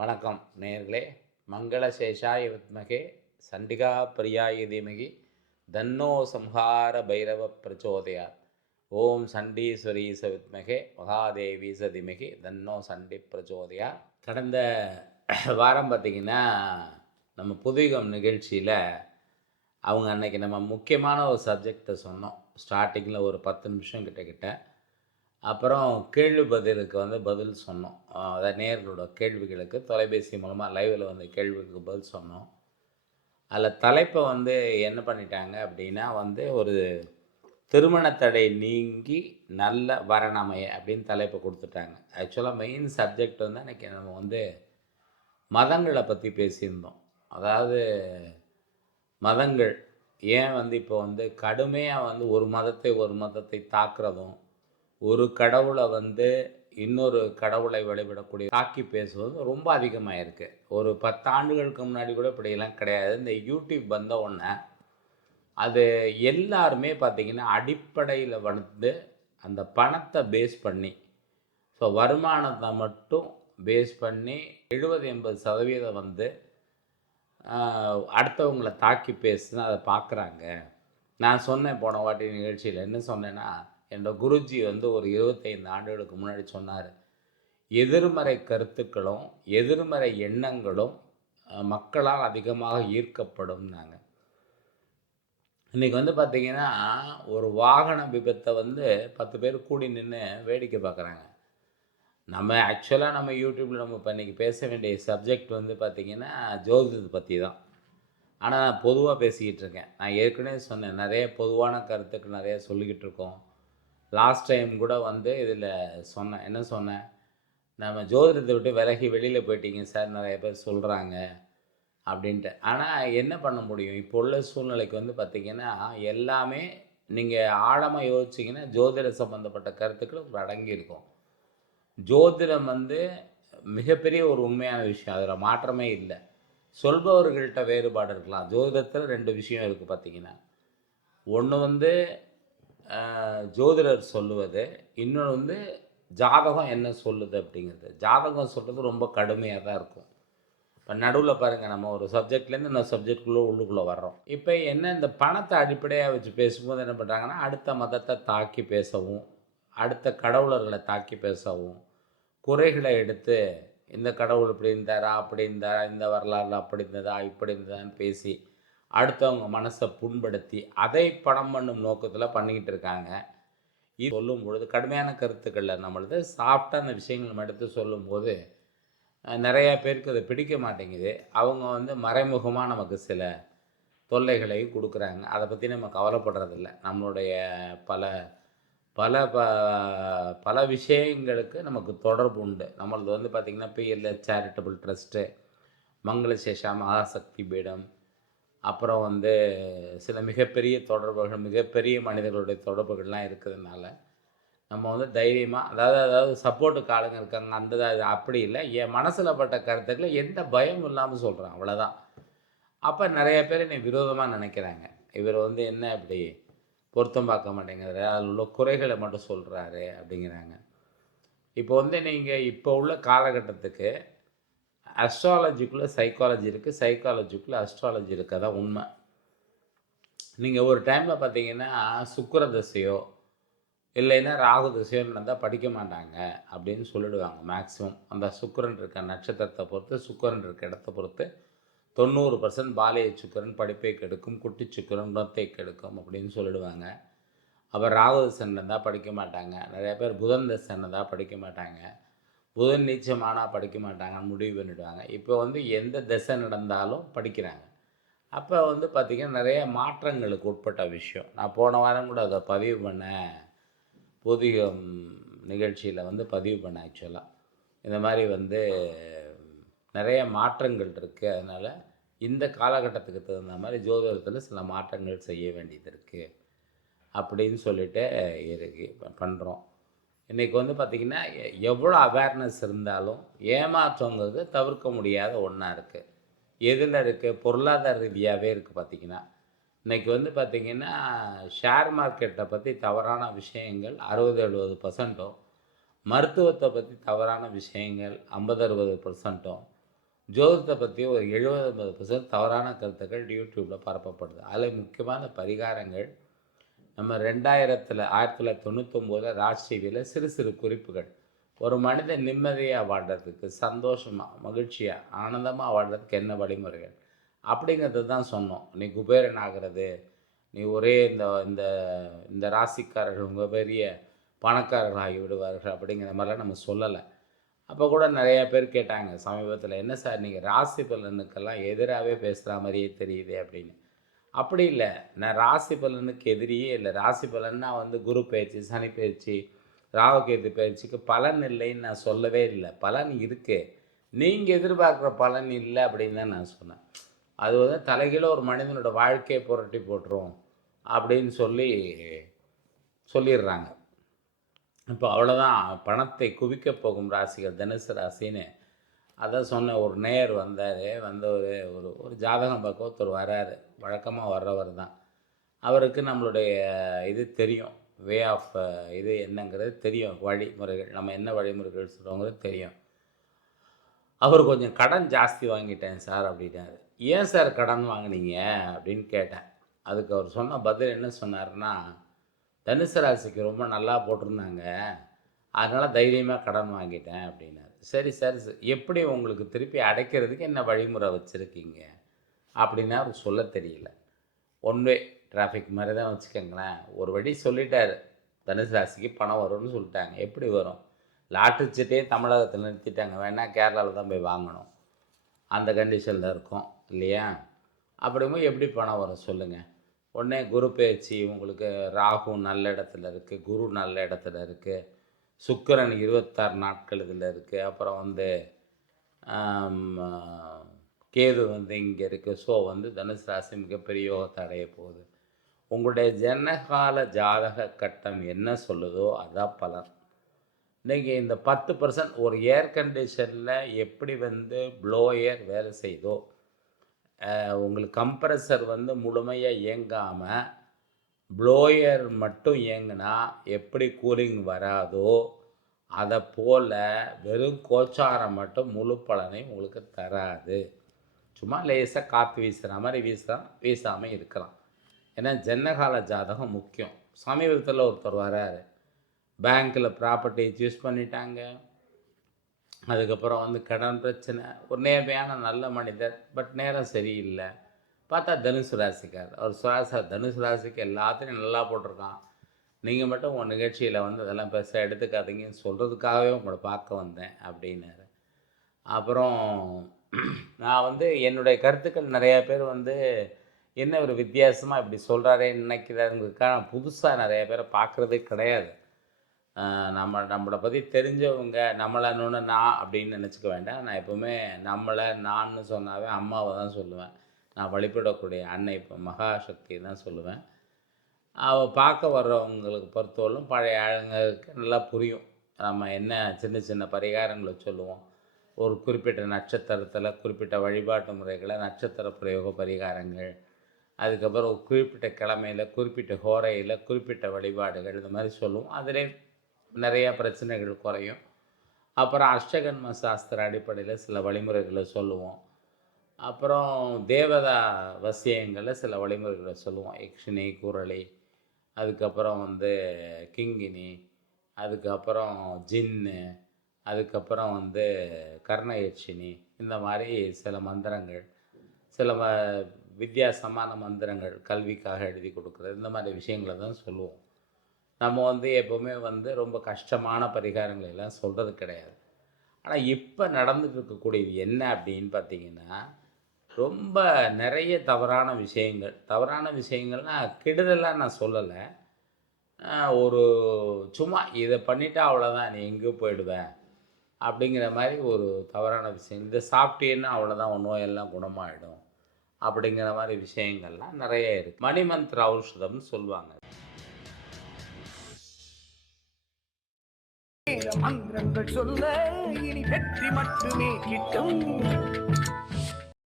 வணக்கம் நேயர்களே. மங்களசேஷாய வித்மகே சண்டிகா பிரியாய தீமகி தன்னோ சம்ஹார பைரவ பிரச்சோதயாத். ஓம் சண்டீஸ்வரி வித்மகே மகாதேவி தீமகி தன்னோ சண்டி பிரச்சோதயாத். கடந்த வாரம் பார்த்திங்கன்னா நம்ம புதுயுகம் நிகழ்ச்சியில் அவங்க அன்னைக்கு நம்ம முக்கியமான ஒரு சப்ஜெக்டை சொன்னோம். ஸ்டார்டிங்கில் ஒரு 10 நிமிஷம் கிட்ட அப்புறம் கேள்வி பதிலுக்கு பதில் சொன்னோம். அதாவது நேயர்களோட கேள்விகளுக்கு தொலைபேசி மூலமாக லைவில் கேள்விக்கு பதில் சொன்னோம். அதில் தலைப்பை என்ன பண்ணிட்டாங்க அப்படின்னா ஒரு திருமண தடை நீங்கி நல்ல வரணமைய அப்படின்னு தலைப்பை கொடுத்துட்டாங்க. ஆக்சுவலாக மெயின் சப்ஜெக்ட் அன்றைக்கி நம்ம மதங்களை பற்றி பேசியிருந்தோம். அதாவது மதங்கள் ஏன் இப்போ கடுமையாக ஒரு மதத்தை தாக்குறதும், ஒரு கடவுளை இன்னொரு கடவுளை வழிபடக்கூடிய தாக்கி பேசுவது ரொம்ப அதிகமாக இருக்குது. ஒரு 10 ஆண்டுகளுக்கு முன்னாடி கூட இப்படியெல்லாம் கிடையாது. இந்த யூடியூப் வந்த உடனே அது எல்லாருமே பார்த்திங்கன்னா அடிப்படையில் அந்த பணத்தை பேஸ் பண்ணி, ஸோ வருமானத்தை மட்டும் பேஸ் பண்ணி 70-80% அடுத்தவங்களை தாக்கி பேசுனா அதை பார்க்குறாங்க. நான் சொன்னேன் போன வாட்டி நிகழ்ச்சியில் என்ன சொன்னேன்னா, என்னோட குருஜி ஒரு 25 ஆண்டுகளுக்கு முன்னாடி சொன்னார், எதிர்மறை கருத்துக்களும் எதிர்மறை எண்ணங்களும் மக்களால் அதிகமாக ஈர்க்கப்படும்னாங்க. இன்றைக்கி பார்த்திங்கன்னா ஒரு வாகன விபத்தை 10 பேர் கூடி நின்று வேடிக்கை பார்க்குறாங்க. நம்ம யூடியூப்பில் இப்போ இன்றைக்கி பேச வேண்டிய சப்ஜெக்ட் பார்த்திங்கன்னா ஜோதிடத்தை பற்றி தான். ஆனால் நான் பொதுவாக பேசிக்கிட்டு இருக்கேன். நான் ஏற்கனவே சொன்னேன், நிறைய பொதுவான கருத்துக்கள் நிறைய சொல்லிக்கிட்டு இருக்கோம். லாஸ்ட் டைம் கூட இதில் சொன்னேன். என்ன சொன்னேன், நம்ம ஜோதிடத்தை விட்டு விலகி வெளியில் போயிட்டீங்க சார் நிறைய பேர் சொல்கிறாங்க அப்படின்ட்டு. ஆனால் என்ன பண்ண முடியும், இப்போ உள்ள சூழ்நிலைக்கு பார்த்திங்கன்னா எல்லாமே நீங்கள் ஆழமாக யோசிச்சிங்கன்னா ஜோதிட சம்மந்தப்பட்ட கருத்துக்கள் அடங்கியிருக்கும். ஜோதிடம் மிகப்பெரிய ஒரு உண்மையான விஷயம், அதில் மாற்றமே இல்லை. சொல்பவர்கள்ட்ட வேறுபாடு இருக்கலாம். ஜோதிடத்தில் 2 விஷயம் இருக்குது பார்த்திங்கன்னா. ஒன்று ஜோதிடர் சொல்லுவது, இன்னொன்று ஜாதகம் என்ன சொல்லுது அப்படிங்கிறது. ஜாதகம் சொல்கிறது ரொம்ப கடுமையாக தான் இருக்கும். இப்போ நடுவில் பாருங்கள், நம்ம ஒரு சப்ஜெக்ட்லேருந்து இன்னொரு சப்ஜெக்டுக்குள்ளே உள்ளுக்குள்ளே வர்றோம். இப்போ என்ன, இந்த பணத்தை அடிப்படையாக வச்சு பேசும்போது என்ன பண்ணுறாங்கன்னா, அடுத்த மதத்தை தாக்கி பேசவும், அடுத்த கடவுளர்களை தாக்கி பேசவும், குறைகளை எடுத்து இந்த கடவுள் இப்படி இருந்தாரா அப்படி இருந்தாரா, இந்த வரலாறுல அப்படி இருந்ததா இப்படி இருந்ததான்னு பேசி அடுத்தவங்க மனசை புண்படுத்தி அதை பணம் பண்ணும் நோக்கத்தில் பண்ணிக்கிட்டு இருக்காங்க. இது சொல்லும் பொழுது கடுமையான கருத்துக்களில் நம்மளது சாஃப்டாக அந்த விஷயங்கள் நம்ம எடுத்து சொல்லும்போது நிறையா பேருக்கு அது பிடிக்க மாட்டேங்குது. அவங்க மறைமுகமாக நமக்கு சில தொல்லைகளையும் கொடுக்குறாங்க. அதை பற்றி நம்ம கவலைப்படுறதில்ல. நம்மளுடைய பல பல ப பல விஷயங்களுக்கு நமக்கு தொடர்பு உண்டு. நம்மளது பார்த்திங்கன்னா பிஎல்எஸ் சேரிட்டபிள் ட்ரஸ்ட்டு, மங்களசேஷா மகாசக்தி பீடம், அப்புறம் சில மிகப்பெரிய தொடர்புகள், மிகப்பெரிய மனிதர்களுடைய தொடர்புகள்லாம் இருக்கிறதுனால நம்ம தைரியமாக அதாவது சப்போர்ட்டுக்கு ஆளுங்க இருக்காங்க. அந்த அப்படி இல்லை, என் மனசில் பட்ட கருத்துக்களை எந்த பயமும் இல்லாமல் சொல்கிறேன், அவ்வளோதான். அப்போ நிறைய பேர் என்னை விரோதமாக நினைக்கிறாங்க. இவர் என்ன இப்படி பொருத்தம் பார்க்க மாட்டேங்கிறாரு, அதில் உள்ள குறைகளை மட்டும் சொல்கிறாரு அப்படிங்கிறாங்க. இப்போ நீங்கள் இப்போ உள்ள காலகட்டத்துக்கு அஸ்ட்ராலஜிக்குள்ளே சைக்காலஜி இருக்குது, சைக்காலஜிக்குள்ளே அஸ்ட்ராலஜி இருக்குது. அதான் உண்மை. நீங்கள் ஒரு டைமில் பார்த்தீங்கன்னா சுக்கிர தசையோ இல்லைன்னா ராகு தசையோ நடந்தால் படிக்க மாட்டாங்க அப்படின்னு சொல்லிடுவாங்க மேக்ஸிமம். அந்த சுக்கிரன் இருக்க நட்சத்திரத்தை பொறுத்து, சுக்கிரன் இருக்க இடத்த பொறுத்து 90% பாலிய சுக்கிரன் படிப்பை கெடுக்கும், குட்டி சுக்கிரன் குணத்தை கெடுக்கும் அப்படின்னு சொல்லிடுவாங்க. அப்புறம் ராகு தசை நடந்தால் படிக்க மாட்டாங்க. நிறைய பேர் புதன் தசை நடந்தால் படிக்க மாட்டாங்க, புதன் நீச்சமானால் படிக்க மாட்டாங்கன்னு முடிவு பண்ணிவிடுவாங்க. இப்போ எந்த தசை நடந்தாலும் படிக்கிறாங்க. அப்போ பார்த்திங்கன்னா நிறைய மாற்றங்களுக்கு உட்பட்ட விஷயம். நான் போன வாரம் கூட அதை பதிவு பண்ணேன், புதியம் நிகழ்ச்சியில் பதிவு பண்ணேன். ஆக்சுவலாக இந்த மாதிரி நிறைய மாற்றங்கள் இருக்குது. அதனால் இந்த காலகட்டத்துக்கு தகுந்த மாதிரி ஜோதிடத்தில் சில மாற்றங்கள் செய்ய வேண்டியது இருக்குது அப்படின்னு சொல்லிட்டு பண்ணுறோம். இன்றைக்கி பார்த்திங்கன்னா எவ்வளோ அவேர்னஸ் இருந்தாலும் ஏமாற்றங்கிறது தவிர்க்க முடியாத ஒன்றா இருக்குது. எதில் இருக்குது, பொருளாதார ரீதியாகவே இருக்குது. பார்த்திங்கன்னா இன்றைக்கி பார்த்திங்கன்னா ஷேர் மார்க்கெட்டை பற்றி தவறான விஷயங்கள் 60-70%, மருத்துவத்தை பற்றி தவறான விஷயங்கள் 50-60%, ஜோதிடத்தை பற்றி ஒரு 70-80% தவறான கருத்துக்கள் யூடியூப்பில் பரப்பப்படுது. அதில் முக்கியமான பரிகாரங்கள் நம்ம 1999 ராஜ் டிவியில் சிறு சிறு குறிப்புகள். ஒரு மனிதன் நிம்மதியாக வாழ்கிறதுக்கு, சந்தோஷமாக, மகிழ்ச்சியாக, ஆனந்தமாக வாழ்கிறதுக்கு என்ன வழிமுறைகள் அப்படிங்கிறது தான் சொன்னோம். நீ குபேரன் ஆகிறது, நீ ஒரே இந்த இந்த இந்த ராசிக்காரர்கள் உங்கள் பெரிய பணக்காரர்கள் ஆகி விடுவார்கள் அப்படிங்கிற மாதிரிலாம் நம்ம சொல்லலை. அப்போ கூட நிறையா பேர் கேட்டாங்க சமீபத்தில், என்ன சார் நீங்கள் ராசி பலனுக்கெல்லாம் எதிராகவே பேசுகிற மாதிரியே தெரியுது அப்படின்னு. அப்படி இல்லை, நான் ராசி பலனுக்கு எதிரியே இல்லை. ராசி பலன்னா குரு பயிற்சி, சனி பயிற்சி, ராகுகேது பயிற்சிக்கு பலன் இல்லைன்னு நான் சொல்லவே இல்லை. பலன் இருக்குது, நீங்கள் எதிர்பார்க்குற பலன் இல்லை அப்படின்னு தான் நான் சொன்னேன். அது தலைகீழ ஒரு மனிதனோட வாழ்க்கையை புரட்டி போட்டுரும் அப்படின்னு சொல்லிடுறாங்க. இப்போ அவ்வளோதான், பணத்தை குவிக்க போகும் ராசிகள் தனுசு ராசின்னு அதான் சொன்னேன். ஒரு நேயர் வந்தார், ஒரு ஒரு ஜாதகம் பார்க்க ஒருத்தர் வராரு, வழக்கமாக வர்றவர் தான். அவருக்கு நம்மளுடைய இது தெரியும், வே ஆஃப் இது என்னங்கிறது தெரியும், வழிமுறைகள், நம்ம என்ன வழிமுறைகள் சொல்கிறோங்கிறது தெரியும். அவர் கொஞ்சம் கடன் ஜாஸ்தி வாங்கிட்டேன் சார் அப்படின்னாரு. ஏன் சார் கடன் வாங்கினீங்க அப்படின்னு கேட்டேன். அதுக்கு அவர் சொன்ன பதில் என்ன சொன்னார்னா, தனுசு ராசிக்கு ரொம்ப நல்லா போட்டிருந்தாங்க, அதனால் தைரியமாக கடன் வாங்கிட்டேன் அப்படின்னாரு. சரி சார், எப்படி உங்களுக்கு திருப்பி அடைக்கிறதுக்கு என்ன வழிமுறை வச்சுருக்கீங்க அப்படின்னா அவர் சொல்ல தெரியல. ஒன் வே டிராஃபிக் மாதிரி தான் வச்சுக்கோங்களேன். ஒரு வழி சொல்லிட்டார், தனுசு ராசிக்கு பணம் வரும்னு சொல்லிட்டாங்க. எப்படி வரும்? லாட்டரி சீட்டே தமிழகத்தில் நிறுத்திட்டாங்க, வேணால் கேரளாவில் தான் போய் வாங்கணும், அந்த கண்டிஷனில் இருக்கும் இல்லையா? அப்படிங்கும்போது எப்படி பணம் வரும் சொல்லுங்கள்? உடனே குரு பயிற்சி, உங்களுக்கு ராகு நல்ல இடத்துல இருக்குது, குரு நல்ல இடத்துல இருக்குது, சுக்கிரன் 26 நாட்கள் இதில் இருக்குது, அப்புறம் கேது இங்கே இருக்குது. ஸோ தனுசு ராசி மிகப்பெரிய யோகத்தை அடைய போகுது. உங்களுடைய ஜனகால ஜாதக கட்டம் என்ன சொல்லுதோ அதான் பலன். நீங்கள் இந்த 10% ஒரு ஏர் கண்டிஷனில் எப்படி ப்ளோயர் வேலை செய்தோ, உங்களுக்கு கம்ப்ரஸர் முழுமையாக இயங்காமல் ப்ளோயர் மட்டும் இயங்குனா எப்படி கூலிங் வராதோ, அதை போல் வெறும் கோச்சாரம் மட்டும் முழு பலனை உங்களுக்கு தராது. சும்மா லேசாக காற்று வீசுகிற மாதிரி வீசாமல் இருக்கலாம். ஏன்னா ஜன்னகால ஜாதகம் முக்கியம். சமீபத்தில் ஒருத்தர் வராரு, பேங்க்கில் ப்ராப்பர்ட்டியை சூஸ் பண்ணிட்டாங்க, அதுக்கப்புறம் கடன் பிரச்சனை, ஒரு நேர்மையான நல்ல மனிதர், பட் நேரம் சரியில்லை. பார்த்தா தனுசு ராசிக்கார். அவர் தனுசு ராசிக்கு எல்லாத்தையும் நல்லா போட்டிருக்கான், நீங்கள் மட்டும் உங்கள் நிகழ்ச்சியில் அதெல்லாம் பெருசாக எடுத்துக்காதீங்கன்னு சொல்கிறதுக்காகவே உங்களை பார்க்க வந்தேன் அப்படின்னாரு. அப்புறம் நான் என்னுடைய கருத்துக்கள் நிறையா பேர் என்ன ஒரு வித்தியாசமாக இப்படி சொல்கிறாரே நினைக்கிறாருங்கிறதுக்காக நான் புதுசாக நிறைய பேரை பார்க்குறதே கிடையாது. நம்மளை பற்றி தெரிஞ்சவங்க நம்மளை இன்னொன்று நான் அப்படின்னு நினச்சிக்க வேண்டாம். நான் எப்போவுமே நம்மளை நான்னு சொன்னாவே அம்மாவை தான் சொல்லுவேன். நான் வழிபடக்கூடிய அன்னை இப்போ மகாசக்தியை தான் சொல்லுவேன். அவள் பார்க்க வர்றவங்களுக்கு பொறுத்தவரைக்கும் பழைய ஆளுங்களுக்கு நல்லா புரியும். நம்ம என்ன சின்ன சின்ன பரிகாரங்களை சொல்லுவோம், ஒரு குறிப்பிட்ட நட்சத்திரத்தில் குறிப்பிட்ட வழிபாட்டு முறைகளை, நட்சத்திர பிரயோக பரிகாரங்கள், அதுக்கப்புறம் ஒரு குறிப்பிட்ட கிழமையில் குறிப்பிட்ட ஹோரையில் குறிப்பிட்ட வழிபாடுகள், இந்த மாதிரி சொல்லுவோம். அதிலே நிறையா பிரச்சனைகள் குறையும். அப்புறம் அஷ்டகன்ம சாஸ்திர அடிப்படையில் சில வழிமுறைகளை சொல்லுவோம். அப்புறம் தேவதா வசியங்களில் சில வழிமுறைகளை சொல்லுவோம். யக்ஷினி, குரளி, அதுக்கப்புறம் கிங்கினி, அதுக்கப்புறம் ஜின்னு, அதுக்கப்புறம் கர்ணயட்சினி, இந்த மாதிரி சில மந்திரங்கள், சில வித்தியாசமான மந்திரங்கள், கல்விக்காக எழுதி கொடுக்குறது, இந்த மாதிரி விஷயங்களை தான் சொல்லுவோம். நம்ம எப்போவுமே ரொம்ப கஷ்டமான பரிகாரங்களை எல்லாம் சொல்கிறது கிடையாது. ஆனால் இப்போ நடந்துட்டு இருக்கக்கூடியது என்ன அப்படின்னு பார்த்தீங்கன்னா, ரொம்ப நிறைய தவறான விஷயங்கள்னால் கெடுதலாக நான் சொல்லலை, ஒரு சும்மா இதை பண்ணிட்டா அவ்வளோதான், நீ எங்கேயோ போயிடுவேன் அப்படிங்கிற மாதிரி ஒரு தவறான விஷயம். இதை சாப்பிட்டேன்னா அவ்வளோதான், நோயெல்லாம் குணமாயிடும் அப்படிங்கிற மாதிரி விஷயங்கள்லாம் நிறைய இருக்குது. மணிமந்திர ஔஷதம்னு சொல்லுவாங்க. மந்திரங்கள் சொல்ல இனி வெற்றி மட்டுமே கிட்டும்.